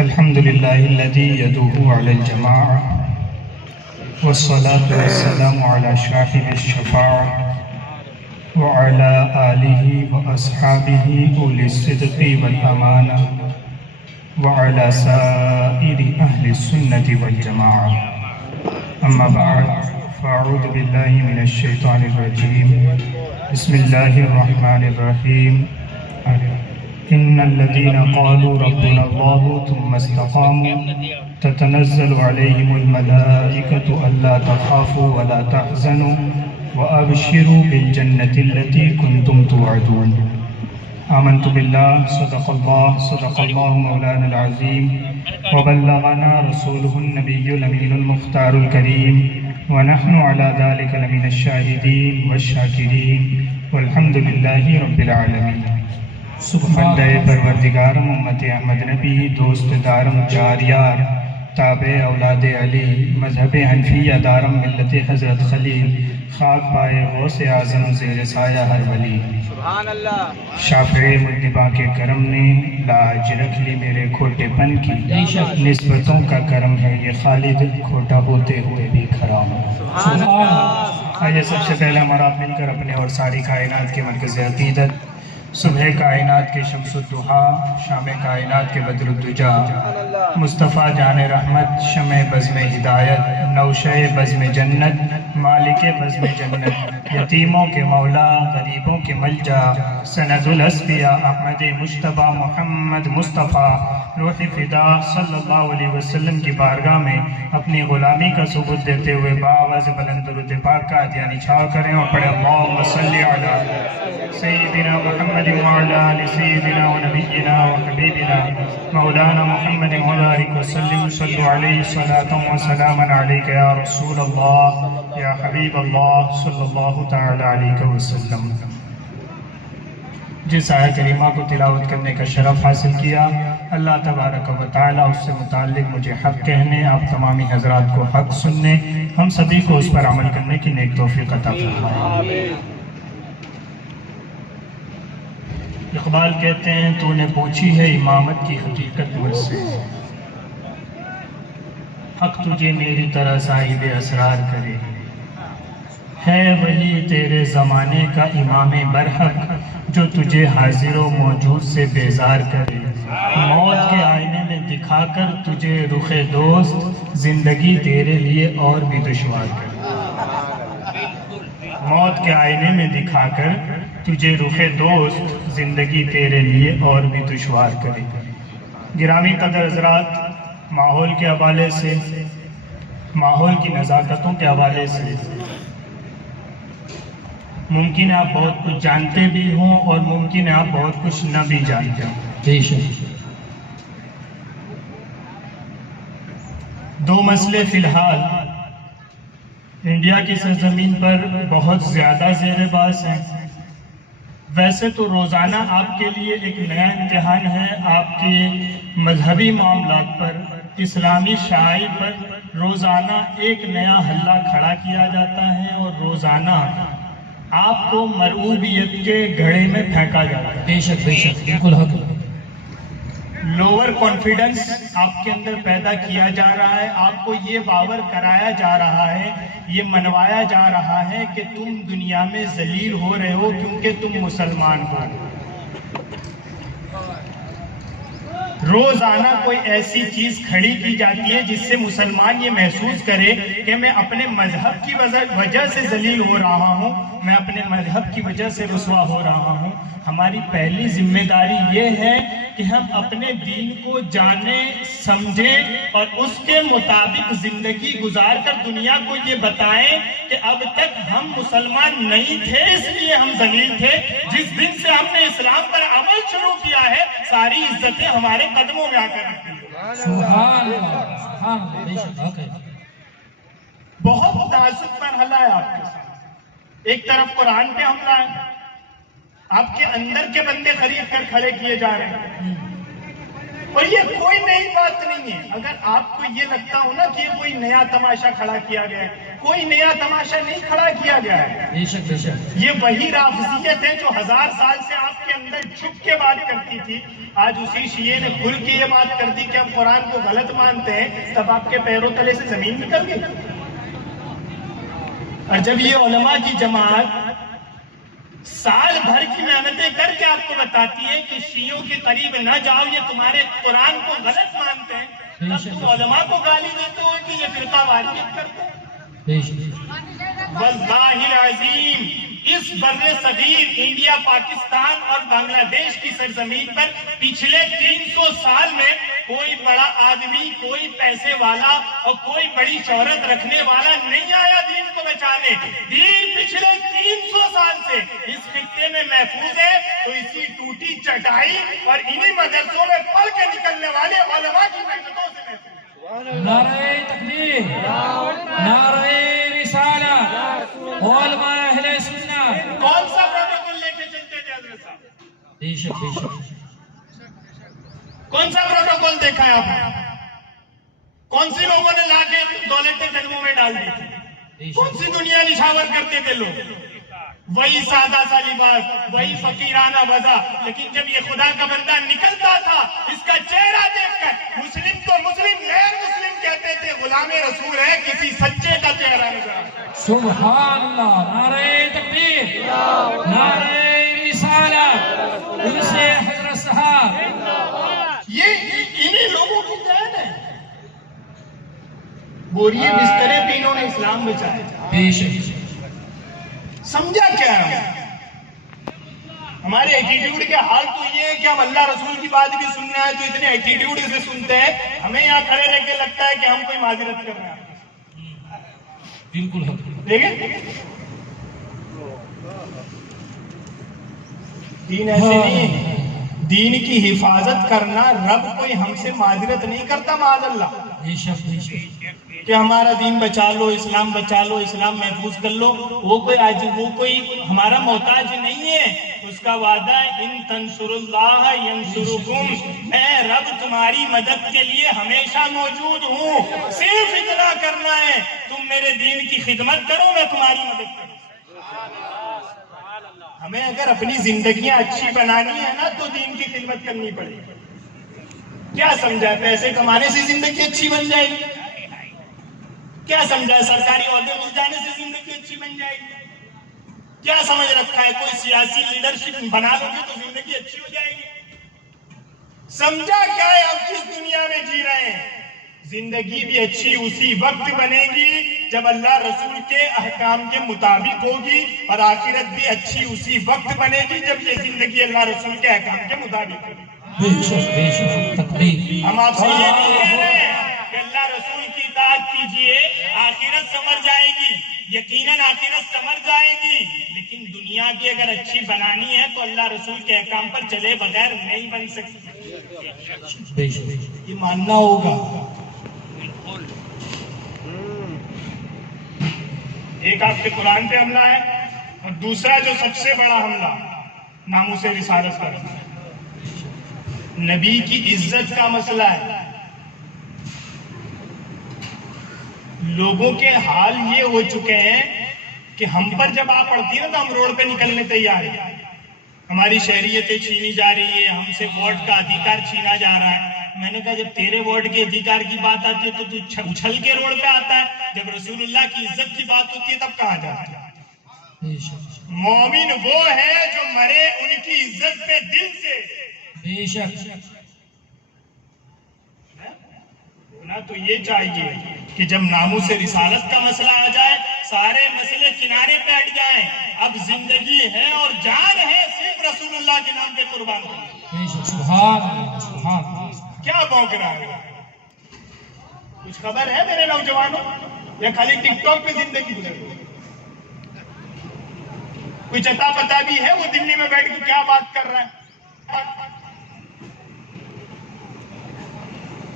الحمد لله الذي يدوه على الجماعة، والصلاة والسلام على شاهد الشفاعة وعلى آله وأصحابه أولي الصدق والأمانة وعلى سائر أهل السنة والجماعة. أما بعد، فأعوذ بالله من الشيطان الرجيم. بسم الله الرحمن الرحيم. إن الذين قالوا ربنا الله ثم استقاموا تتنزل عليهم الملائكة ألا تخافوا ولا تحزنوا وأبشروا بالجنة التي كنتم توعدون. آمنت بالله صدق الله مولانا العظيم وبلغنا رسوله النبي الأمين المختار الكريم ونحن على ذلك لمن الشاهدين والشاكرين والحمد لله رب العالمين. بندہ پروردگارم امت احمد نبی دوست دارم جار یار تابع اولاد علی مذہب حنفیہ دارم ملت حضرت خلیل خاک پائے غوث اعظم زیر سایہ ہر ولی. شافع مدبا کے کرم نے لاج رکھ لی میرے کھوٹے پن کی، نسبتوں کا کرم ہے یہ خالد کھوٹا ہوتے ہوئے بھی کھڑا ہوں. آئیے سب سے پہلے ہمارا مل کر اپنے اور ساری کائنات کے مرکز عقیدت، صبح کائنات کے شمس الضحیٰ، شام کائنات کے بدر الدجا، مصطفیٰ جان رحمت، شمع بزم ہدایت، نوشہ بزم جنت، مالک بزم جنت، یتیموں کے مولا، غریبوں کے ملجا، سند الاسفیاء احمد مجتبیٰ محمد مصطفیٰ روح فدا صلی اللہ علیہ وسلم کی بارگاہ میں اپنی غلامی کا ثبوت دیتے ہوئے بآواز بلند درود پاک کا عطیانی چھاڑ کریں اور پڑھیں اللہم صلی علی سیدنا محمد وعلی آل سیدنا و نبینا و حبیبنا مولانا محمد وبارک وسلم. صلو علیہ صلاۃ و سلاما علیک یا رسول اللہ یا حبیب اللہ صلی اللہ تعالی علیہ وسلم. جس آیت کریمہ کو تلاوت کرنے کا شرف حاصل کیا، اللہ تبارک و تعالیٰ اس سے متعلق مجھے حق کہنے، آپ تمامی حضرات کو حق سننے، ہم سبھی کو اس پر عمل کرنے کی نیک توفیق عطا فرمائے. اقبال کہتے ہیں تو نے پوچھی ہے امامت کی حقیقت مجھ سے، حق تجھے میری طرح صاحب اسرار کرے. ہے وہی تیرے زمانے کا امام برحق جو تجھے حاضر و موجود سے بیزار کرے. موت کے آئینے میں دکھا کر تجھے رخ دوست زندگی تیرے لیے اور بھی دشوار کرے. موت کے آئینے میں دکھا کر تجھے رخ دوست زندگی تیرے لیے اور بھی دشوار کرے. گرامی قدر حضرات، ماحول کے حوالے سے، ماحول کی نزاکتوں کے حوالے سے ممکن ہے آپ بہت کچھ جانتے بھی ہوں اور ممکن ہے آپ بہت کچھ نہ بھی جانتے ہوں. دو مسئلے فی الحال انڈیا کی سرزمین پر بہت زیادہ زیر باس ہیں. ویسے تو روزانہ آپ کے لیے ایک نیا امتحان ہے. آپ کے مذہبی معاملات پر، اسلامی شعائر پر روزانہ ایک نیا حلہ کھڑا کیا جاتا ہے اور روزانہ آپ کو مرعوبیت کے گھڑے میں پھینکا جاتا ہے. بے شک بالکل حق. لوور کانفیڈنس آپ کے اندر پیدا کیا جا رہا ہے. آپ کو یہ باور کرایا جا رہا ہے، یہ منوایا جا رہا ہے کہ تم دنیا میں ذلیل ہو رہے ہو کیونکہ تم مسلمان ہو. روزانہ کوئی ایسی چیز کھڑی کی جاتی ہے جس سے مسلمان یہ محسوس کرے کہ میں اپنے مذہب کی وجہ سے ذلیل ہو رہا ہوں، میں اپنے مذہب کی وجہ سے رسوا ہو رہا ہوں. ہماری پہلی ذمہ داری یہ ہے کہ ہم اپنے دین کو جانیں، سمجھیں اور اس کے مطابق زندگی گزار کر دنیا کو یہ بتائیں کہ اب تک ہم مسلمان نہیں تھے اس لیے ہم ذلیل تھے. جس دن سے ہم نے اسلام پر عمل شروع کیا ہے ساری عزتیں ہمارے قدموں میں آ کر رکھتی ہیں. سبحان اللہ. بہت تعصب مرحلہ ہے آپ کے ساتھ. ایک طرف قرآن پہ حملہ ہے، آپ کے اندر کے بندے خرید کر کھڑے کیے جا رہے ہیں. اور یہ کوئی نئی بات نہیں ہے. اگر آپ کو یہ لگتا ہو نا کہ کوئی نیا تماشا کھڑا کیا گیا ہے، کوئی نیا تماشا نہیں کھڑا کیا گیا ہے. بے شک بے شک. یہ وہی رافضیت ہے جو 1000 سال سے آپ کے اندر چھپ کے بات کرتی تھی. آج اسی شیعے نے کھل کے یہ بات کر دی کہ ہم قرآن کو غلط مانتے ہیں، تب آپ کے پیروں تلے سے زمین نکل گئی. اور جب یہ علماء کی جماعت سال بھر کی محنتیں کر کے آپ کو بتاتی ہے کہ شیعوں کے قریب نہ جاؤ، یہ تمہارے قرآن کو غلط مانتے ہیں، تب تم علماء کو گالی دیتے ہو کہ یہ فرقہ واریت کرتے ہیں. واللہ العظیم اس بر صغیر انڈیا، پاکستان اور بنگلہ دیش کی سرزمین پر پچھلے 300 سال میں کوئی بڑا آدمی، کوئی پیسے والا اور کوئی بڑی شہرت رکھنے والا نہیں آیا دین کو بچانے. دین پچھلے 300 سال سے اس خطے میں محفوظ ہے، تو اسی ٹوٹی چٹائی اور انہی مدرسوں میں پڑھ کے نکلنے والے علماء کی محنتوں سے محفوظ ہے. نعرہ تکبیر، نعرہ رسالت، علماء اہل سنت. کون سا پروٹوکول لے کے چلتے تھے حضرت صاحب؟ بے شک بے شک. کون سا پروٹوکول دیکھا ہے آپ نے؟ کون سی لوگوں نے لا کے دولتیں قدموں میں ڈال دی تھی؟ کون سی دنیا نشاور کرتے تھے لوگ؟ وہی سادہ سا لباس، وہی فقیرانہ وضع. لیکن جب یہ خدا کا بندہ نکلتا تھا، اس کا چہرہ دیکھ کر مسلم تو مسلم، غیر مسلم کہتے تھے غلام رسول ہے، کسی سچے کا چہرہ نظر آتا. سبحان اللہ. نعرہ تکبیر، نعرہ رسالت، ان سے حضرت صاحب. یہ انہی لوگوں کی جان ہے. بوریے بسترے پہ انہوں نے اسلام بچایا. بے شک. سمجھا کیا ہے؟ ہمارے ایٹیٹیوڈ کے حال تو یہ ہے کہ ہم اللہ رسول کی بات بھی سننا ہے تو اتنے ایٹیٹیوڈ سے سنتے ہیں، ہمیں یہاں کھڑے رہ کے لگتا ہے کہ ہم کوئی معذرت کر رہے ہیں. بالکل. دیکھیں دین ایسے نہیں. دین کی حفاظت کرنا رب کوئی ہم سے معذرت نہیں کرتا معاذ اللہ بے شک بے شک. کہ ہمارا دین بچا لو، اسلام بچا لو، اسلام محفوظ کر لو. وہ کوئی ہمارا محتاج نہیں ہے. اس کا وعدہ ہے ان تنصروا اللہ ینصرکم، میں رب تمہاری مدد کے لیے ہمیشہ موجود ہوں. صرف اتنا کرنا ہے، تم میرے دین کی خدمت کرو، میں تمہاری مدد کروں. ہمیں اگر اپنی زندگیاں اچھی بنانی ہے نا تو دین کی خدمت کرنی پڑے گی. کیا سمجھا ہے پیسے کمانے سے زندگی اچھی بن جائے گی؟ کیا سمجھا ہے سرکاری عہدے مل جانے سے زندگی اچھی بن جائے گی؟ کیا سمجھ رکھا ہے کوئی سیاسی لیڈرشپ بنا لو گے تو زندگی اچھی ہو جائے گی؟ سمجھا کیا ہے آپ کس دنیا میں جی رہے ہیں؟ زندگی بھی اچھی اسی وقت بنے گی جب اللہ رسول کے احکام کے مطابق ہوگی، اور آخرت بھی اچھی اسی وقت بنے گی جب یہ زندگی اللہ رسول کے احکام کے مطابق ہوگی. بے شک بے شک. تکبیر. ہم آپ سے یہ نہیں کہہ رہے کہ اللہ رسول کی اطاعت کیجئے آخرت سنور جائے گی، یقیناً آخرت سنور جائے گی، لیکن دنیا کی اگر اچھی بنانی ہے تو اللہ رسول کے احکام پر چلے بغیر نہیں بن سکتی. بے شک. یہ ماننا ہوگا. ایک آپ کے قرآن پہ حملہ ہے، اور دوسرا جو سب سے بڑا حملہ ناموس رسالت پر، نبی کی عزت کا مسئلہ ہے. لوگوں کے حال یہ ہو چکے ہیں کہ ہم پر جب آپ پڑھتی ہے نا تو ہم روڈ پہ نکلنے تیار ہیں. ہماری شہریتیں چھینی جا رہی ہے، ہم سے ووٹ کا ادھیکار چھینا جا رہا ہے. میں نے کہا جب تیرے ووٹ کے ادھیکار کی بات آتی ہے تو تو اچھل کے روڈ پہ آتا ہے، جب رسول اللہ کی عزت کی بات ہوتی ہے تب کہاں جاتا ہے؟ بے شک مومن وہ ہے جو مرے ان کی عزت پہ دل سے. بے شک. نہ تو یہ چاہیے کہ جب ناموس رسالت کا مسئلہ آ جائے سارے مسئلے کنارے پہ ہٹ جائیں. اب زندگی ہے اور جان ہے صرف رسول اللہ کے نام پہ قربان کریں. بے شک. سبحان اللہ سبحان اللہ. کیا بھونک رہا ہے؟ کچھ خبر ہے میرے نوجوانوں یا خالی ٹک ٹاک پہ زندگی گزر رہی ہے؟ کوئی چتا پتا بھی ہے وہ دلی میں بیٹھ کے کیا بات کر رہا ہے؟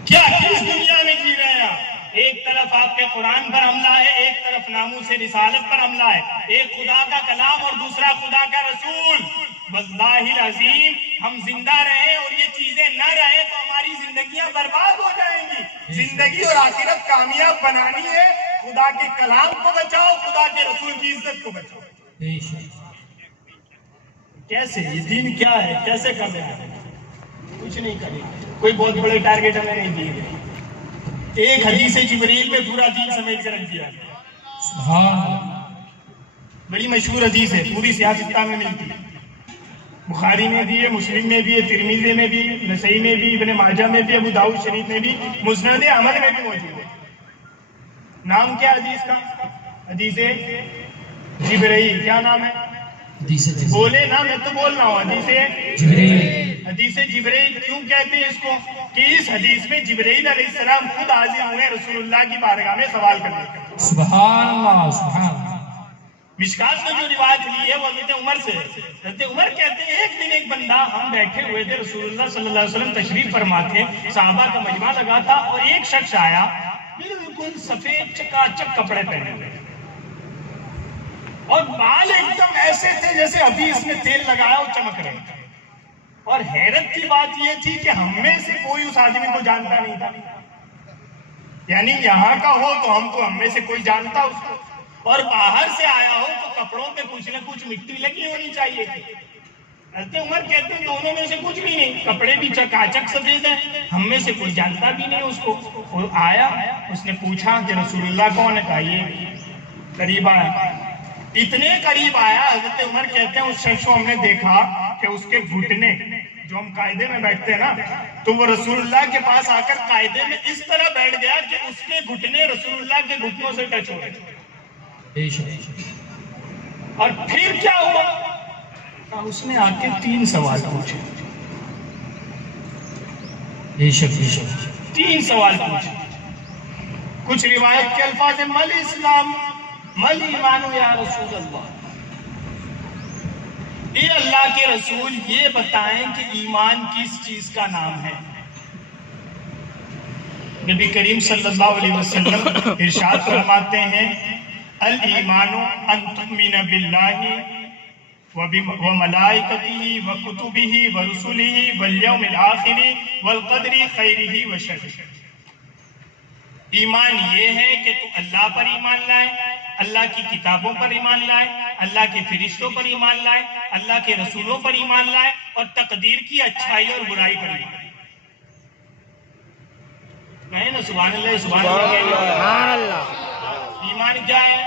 کیا کس دنیا میں جی رہے ہیں آپ؟ ایک طرف آپ کے قرآن پر حملہ ہے، ایک طرف ناموس رسالت پر حملہ ہے. ایک خدا کا کلام اور دوسرا خدا کا رسول. واللہ العظیم ہم زندہ رہیں اور یہ چیزیں نہ رہیں تو ہماری زندگی زندگیاں برباد ہو جائیں گی. زندگی اور آخرت کامیاب بنانی ہے. خدا کے کلام کو بچاؤ, خدا کے رسول کی عزت کو بچاؤ. بے شک. کیسے؟ یہ دین کیا ہے؟ کیسے کرنا ہے؟ کچھ نہیں کرے. کوئی بہت بڑے ٹارگیٹ ہمیں نہیں دیے گئے. ایک حدیث جبریل میں پورا دین سمیٹ کر رکھ دیا. سبحان اللہ. بڑی مشہور حدیث ہے, پوری سیاستہ میں ملتی ہے. بخاری میں بھی ہے, مسلم میں بھی ہے, ترمذی میں بھی, نسائی میں بھی, ابن ماجہ میں بھی, ابو داؤد شریف میں بھی, مسند احمد میں بھی موجود ہے. نام کیا حدیث کا؟ حدیث جبرائیل. کیا نام ہے؟ حدیث جبرائیل. بولے نا, میں تو بول رہا ہوں. حدیث جبرائیل. حدیث جبرائیل کیوں کہتے ہیں اس کو؟ کہ اس حدیث میں جبرائیل علیہ السلام خود حاضر ہوئے رسول اللہ کی بارگاہ میں سوال کرنے کے. سبحان اللہ. سبحان اللہ. مشکات میں جو روایت لی ہے وہ حضرت عمر سے. حضرت عمر کہتے ہیں ایک دن ایک بندہ, ہم بیٹھے ہوئے تھے, رسول اللہ صلی اللہ علیہ وسلم تشریف فرما تھے, صحابہ کا مجمع لگا تھا, اور ایک شخص آیا بالکل سفید چکا چک کپڑے پہنے ہوئے, اور بال ایک دم ایسے تھے جیسے ابھی اس میں تیل لگایا اور چمک رہے تھے. اور حیرت کی بات یہ تھی کہ ہم میں سے کوئی اس آدمی کو جانتا نہیں تھا. یعنی یہاں کا ہو تو ہم میں سے کوئی جانتا اس کو, اور باہر سے آیا ہو تو کپڑوں پہ کچھ نہ کچھ مٹی لگی ہونی چاہیے تھی. حضرت عمر کہتے ہیں دونوں میں سے کچھ بھی نہیں, کپڑے بھی چکاچک سفید ہیں, ہم میں سے کوئی جانتا بھی نہیں اس کو. وہ آیا, اس نے پوچھا کہ رسول اللہ کون ہے؟ کہا یہ قریب آیا. اتنے قریب آیا, حضرت عمر کہتے ہیں اس شخص کو ہم نے دیکھا کہ اس کے گھٹنے, جو ہم قاعدے میں بیٹھتے ہیں نا, تو وہ رسول اللہ کے پاس آ کر قاعدے میں اس طرح بیٹھ گیا کہ اس کے گھٹنے رسول اللہ کے گھٹنوں سے ٹچ ہو گئے. اور پھر کیا ہوا؟ اس نے آ کے 3 سوال پوچھے. بے شک بے شک. 3 سوال پوچھے. کچھ روایت کے الفاظ ہیں مل اسلام مل ایمان یا رسول اللہ. اے اللہ کے رسول, یہ بتائیں کہ ایمان کس چیز کا نام ہے؟ نبی کریم صلی اللہ علیہ وسلم ارشاد فرماتے ہیں الایمان ان تؤمن باللہ وملائکتہ وکتبہ ورسلہ والیوم الآخر والقدر خیرہ وشرہ. ایمان یہ ہے کہ تو اللہ پر ایمان لائے, اللہ کی کتابوں پر ایمان لائے, اللہ کے فرشتوں پر ایمان لائے, اللہ کے رسولوں پر ایمان لائے, اور تقدیر کی اچھائی اور برائی پر ایمان لائے. کہیں نا سبحان اللہ. سبحان اللہ. ایمان کیا ہے؟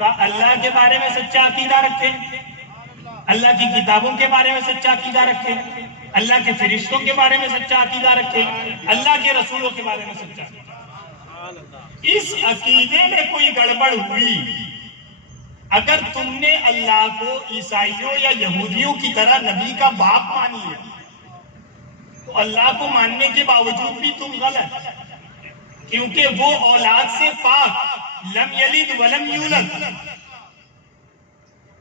اللہ کے بارے میں سچا عقیدہ رکھیں, اللہ کی کتابوں کے بارے میں سچا عقیدہ رکھیں, اللہ کے فرشتوں کے بارے میں سچا عقیدہ رکھیں, اللہ کے رسولوں کے بارے میں سچا عقیدہ. اس عقیدے میں کوئی گڑبڑ ہوئی, اگر تم نے اللہ کو عیسائیوں یا یہودیوں کی طرح نبی کا باپ مان لیا, تو اللہ کو ماننے کے باوجود بھی تم غلط, کیونکہ وہ اولاد سے پاک, لم یلد ولم یولد.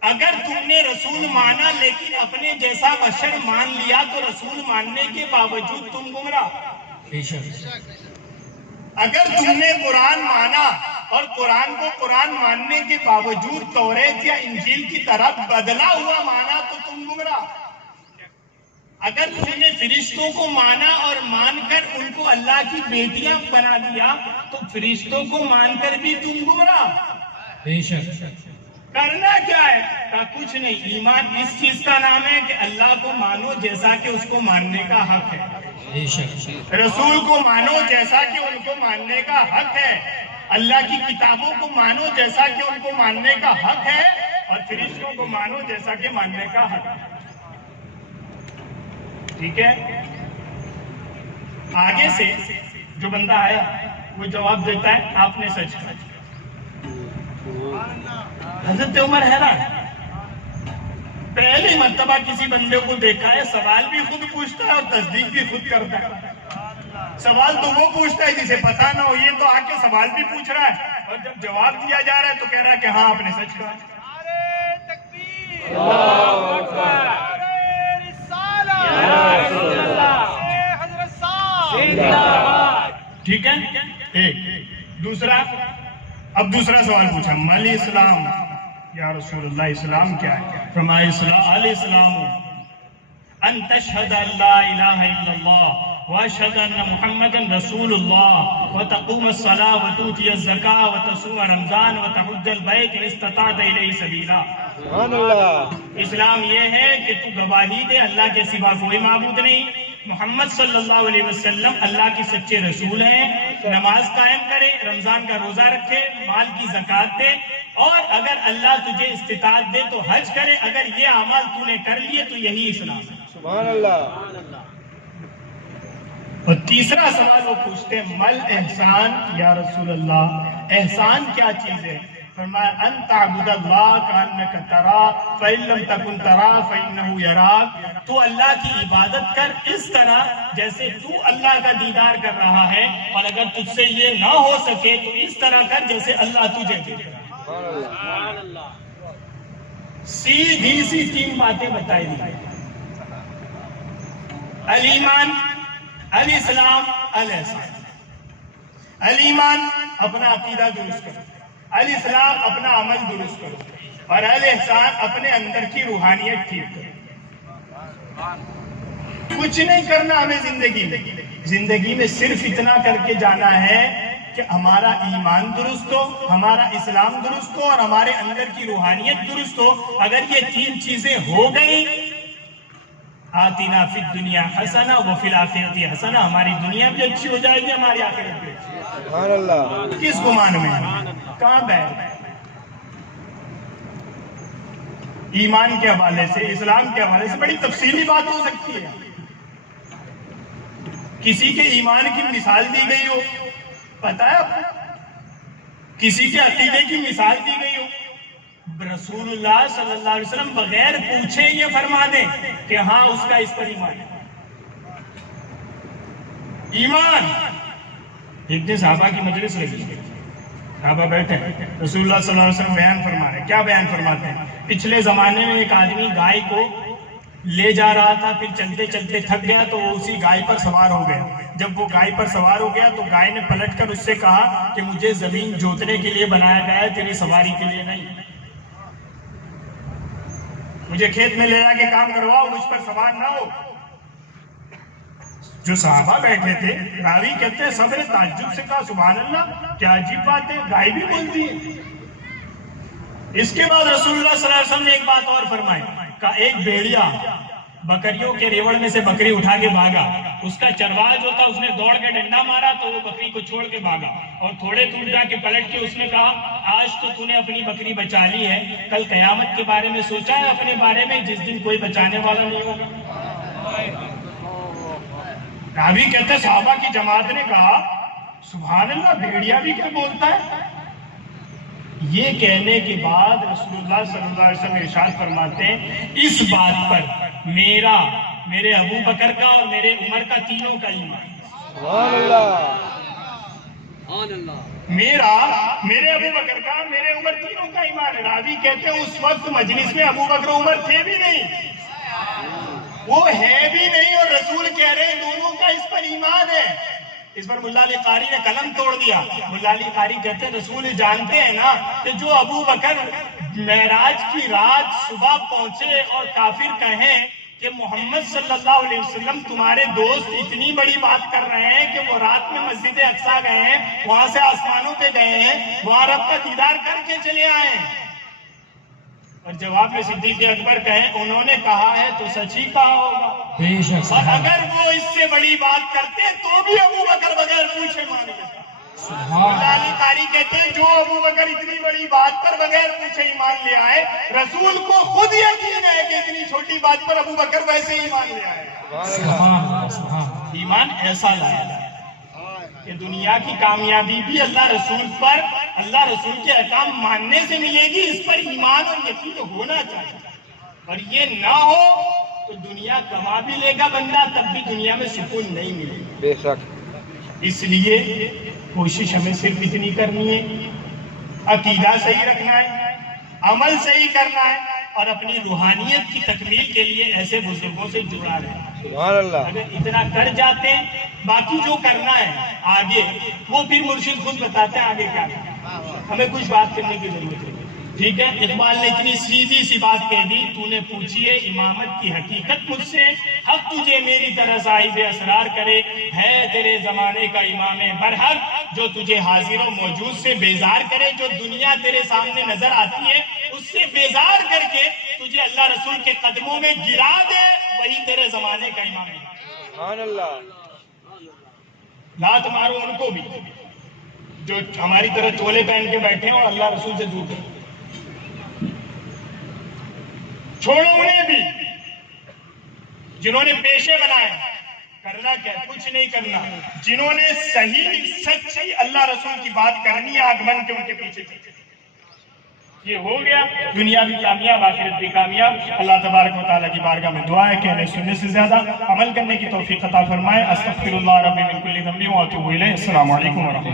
اگر تم نے رسول مانا لیکن اپنے جیسا بشر مان لیا, تو رسول ماننے کے باوجود تم گمراہ. اگر تم نے قرآن مانا اور قرآن کو قرآن ماننے کے باوجود توریت یا انجیل کی طرح بدلا ہوا مانا, تو تم گمراہ. اگر تم نے فرشتوں کو مانا اور مان کر ان کو اللہ کی بیٹیاں بنا دیا, تو فرشتوں کو مان کر بھی تم گمراہ. بے شک. کرنا کیا ہے؟ کہا کچھ نہیں. ایمان اس چیز کا نام ہے کہ اللہ کو مانو جیسا کہ اس کو ماننے کا حق ہے, بے شک. رسول کو مانو جیسا کہ ان کو ماننے کا حق ہے, اللہ کی کتابوں کو مانو جیسا کہ ان کو ماننے کا حق ہے, اور فرشتوں کو مانو جیسا کہ ماننے کا حق ہے. ٹھیک ہے. آگے سے جو بندہ آیا وہ جواب دیتا ہے آپ نے سچ کہا. حضرت عمر حیران, پہلی مرتبہ کسی بندے کو دیکھا ہے, سوال بھی خود پوچھتا ہے اور تصدیق بھی خود کرتا ہے. سوال تو وہ پوچھتا ہے جسے پتا نہ ہو, یہ تو آ کے سوال بھی پوچھ رہا ہے, اور جب جواب دیا جا رہا ہے تو کہہ رہا ہے کہ ہاں آپ نے سچ کہا. ٹھیک ہے. ایک دوسرا, اب دوسرا سوال پوچھا مل اسلام یا رسول اللہ, اسلام کیا ہے؟ فرمایا الاسلام ان تشہد ان لا الہ الا اللہ واشهد ان محمدا رسول الله وتقوم الصلاة وتؤتي الزکاة وتصوم رمضان وتحج البیت ان استطعت الیہ سبیلا. سبحان اللہ. اسلام یہ ہے کہ تو گواہی دے اللہ کے سوا کوئی معبود نہیں، محمد صلی اللہ علیہ وسلم اللہ کے سچے رسول ہیں، نماز قائم کرے، رمضان کا روزہ رکھے، مال کی زکوٰۃ دے، اور اگر اللہ تجھے استطاعت دے تو حج کرے. اگر یہ اعمال تو نے کر لیے تو یہی اسلام ہے. سبحان اللہ. اور تیسرا سوال وہ پوچھتے ہیں مل احسان یا رسول اللہ، احسان کیا چیز ہے؟ فرمایا ان تعبد اللہ کانک ترا فإن لم تکن ترا فإنہ یراک. تو اللہ کی عبادت کر اس طرح جیسے تو اللہ کا دیدار کر رہا ہے، اور اگر تجھ سے یہ نہ ہو سکے تو اس طرح کر جیسے اللہ تجھے دیکھ رہا ہے. سیدھی سی تین باتیں بتائی دی: الایمان، الاسلام، الاحسان. الایمان اپنا عقیدہ درست کرو، الاسلام اپنا عمل درست کرو، اور الاحسان اپنے اندر کی روحانیت ٹھیک کرو. کچھ نہیں کرنا ہمیں زندگی میں صرف اتنا کر کے جانا ہے کہ ہمارا ایمان درست ہو، ہمارا اسلام درست ہو، اور ہمارے اندر کی روحانیت درست ہو. اگر یہ تین چیزیں ہو گئی، آتینا فی الدنیا حسنہ وفی الآخرۃ حسنہ، ہماری دنیا بھی اچھی ہو جائے گی، ہماری آخرت بھی اچھی. سبحان اللہ. کس گمان میں کہاں بیٹھ؟ ایمان کے حوالے سے، اسلام کے حوالے سے بڑی تفصیلی بات ہو سکتی ہے. کسی کے ایمان کی مثال دی گئی ہو، پتہ ہے آپ کو؟ کسی کے عقیدے کی مثال دی گئی ہو، رسول اللہ صلی اللہ علیہ وسلم بغیر پوچھے یہ فرما دیں کہ ہاں اس کا اس پر ایمان ہے. ایمان. ایک دن صحابہ کی مجلس لگی، صحابہ بیٹھے، رسول اللہ صلی اللہ علیہ وسلم بیان فرما رہے ہیں. کیا بیان فرماتے ہیں؟ پچھلے زمانے میں ایک آدمی گائے کو لے جا رہا تھا، پھر چلتے چلتے تھک گیا تو وہ اسی گائے پر سوار ہو گیا. جب وہ گائے پر سوار ہو گیا تو گائے نے پلٹ کر اس سے کہا کہ مجھے زمین جوتنے کے لیے بنایا گیا ہے، تیری سواری کے لیے نہیں. مجھے کھیت میں لے جا کے کام کرواؤ، مجھ پر سوار نہ ہو. جو صحابہ بیٹھے تھے، راوی کہتے ہیں سب نے تعجب سے کہا سبحان اللہ، کیا عجیب بات ہے، گائے بھی بولتی ہے. اس کے بعد رسول اللہ صلی اللہ علیہ وسلم نے ایک بات اور فرمائی، کہا ایک بھیڑیا بکریوں کے ریوڑ میں سے بکری اٹھا کے بھاگا، اس کا چرواہ جو تھا اس نے دوڑ کے ڈنڈا مارا تو وہ بکری کو چھوڑ کے بھاگا، اور تھوڑے دور جا کے پلٹ کے اس نے کہا آج تو تو نے اپنی بکری بچا لی ہے، کل قیامت کے بارے میں سوچا ہے اپنے بارے میں جس دن کوئی بچانے والا نہیں ہوگا. راوی کہتے ہیں صحابہ کی جماعت نے کہا سبحان اللہ، بھیڑیا بھی کیا بولتا ہے. یہ کہنے کے بعد رسول اللہ صلی اللہ علیہ وسلم ارشاد فرماتے ہیں اس بات پر میرا، میرے ابو بکر کا اور میرے عمر کا تینوں کا ایمان. سبحان اللہ. میرا، میرے ابو بکر کا، میرے عمر تینوں کا ایمان ہے. راوی کہتے ہیں اس وقت مجلس میں ابو بکر و عمر تھے بھی نہیں، وہ ہے بھی نہیں، اور رسول کہہ رہے ہیں دونوں کا اس پر ایمان ہے. اس پر ملا علی قاری نے قلم توڑ دیا. ملا علی قاری کہتے ہیں رسول جانتے ہیں نا کہ جو ابو بکر معراج کی رات صبح پہنچے اور کافر کہیں کہ محمد صلی اللہ علیہ وسلم تمہارے دوست اتنی بڑی بات کر رہے ہیں کہ وہ رات میں مسجد اقصیٰ گئے ہیں، وہاں سے آسمانوں پہ گئے ہیں، وہاں رب کا دیدار کر کے چلے آئے ہیں، اور جواب میں صدیق اکبر کہیں انہوں نے کہا ہے تو سچ ہی کہا ہوگا. اور اگر وہ اس سے بڑی بات کرتے تو بھی ابو بکر بغیر پوچھے مان لیتا. ملا علی قاری کہتے ہیں جو ابو بکر اتنی بڑی بات پر بغیر پوچھے ایمان لے آئے، رسول کو خود یقین ہے کہ اتنی چھوٹی بات پر ابو بکر ویسے ایمان لے آئے. ایمان ایسا لایا کہ دنیا کی کامیابی بھی اللہ رسول پر، اللہ رسول کے احکام ماننے سے ملے گی. اس پر ایمان اور یقین ہونا چاہیے، اور یہ نہ ہو تو دنیا کما بھی لے گا بندہ تب بھی دنیا میں سکون نہیں ملے گا. بے شک. اس لیے کوشش ہمیں صرف اتنی کرنی ہے، عقیدہ صحیح رکھنا ہے، عمل صحیح کرنا ہے، اور اپنی روحانیت کی تکمیل کے لیے ایسے بزرگوں سے جڑا رہے. سبحان اللہ. اگر اتنا کر جاتے ہیں باقی جو کرنا ہے آگے وہ پھر مرشد خود بتاتے ہیں آگے کیا کرنا ہے. ہمیں کچھ بات کرنے کی ضرورت ہے. ٹھیک ہے، اقبال نے اتنی سیدھی سی بات کہہ دی، تو نے پوچھی ہے امامت کی حقیقت مجھ سے، حق تجھے میری طرح صاحب اسرار کرے، ہے تیرے زمانے کا امام برحق جو تجھے حاضر و موجود سے بیزار کرے، جو دنیا تیرے سامنے نظر آتی ہے اس سے بیزار کر کے تجھے اللہ رسول کے قدموں میں گرا دے، وہی تیرے زمانے کا امام ہے۔ سبحان اللہ۔ لات مارو ان کو بھی جو ہماری طرح چولے پہن کے بیٹھے ہیں اور اللہ رسول سے دور ہیں، چھوڑو انہیں بھی جنہوں نے پیشے بنائے، کرنا کیا ہے؟ کچھ نہیں کرنا، جنہوں نے صحیح سچی اللہ رسول کی بات کرنی ہے آنکھ بن کے ان کے پیچھے چلے، یہ ہو گیا، دنیا بھی کامیاب آخرت بھی کامیاب۔ اللہ تبارک و تعالیٰ کی بارگاہ میں دعا ہے کہ کہنے سننے سے زیادہ عمل کرنے کی توفیق عطا فرمائے۔ استغفر اللہ ربی من کل ذنب واتوب الیہ۔ السلام علیکم ورحمۃ اللہ۔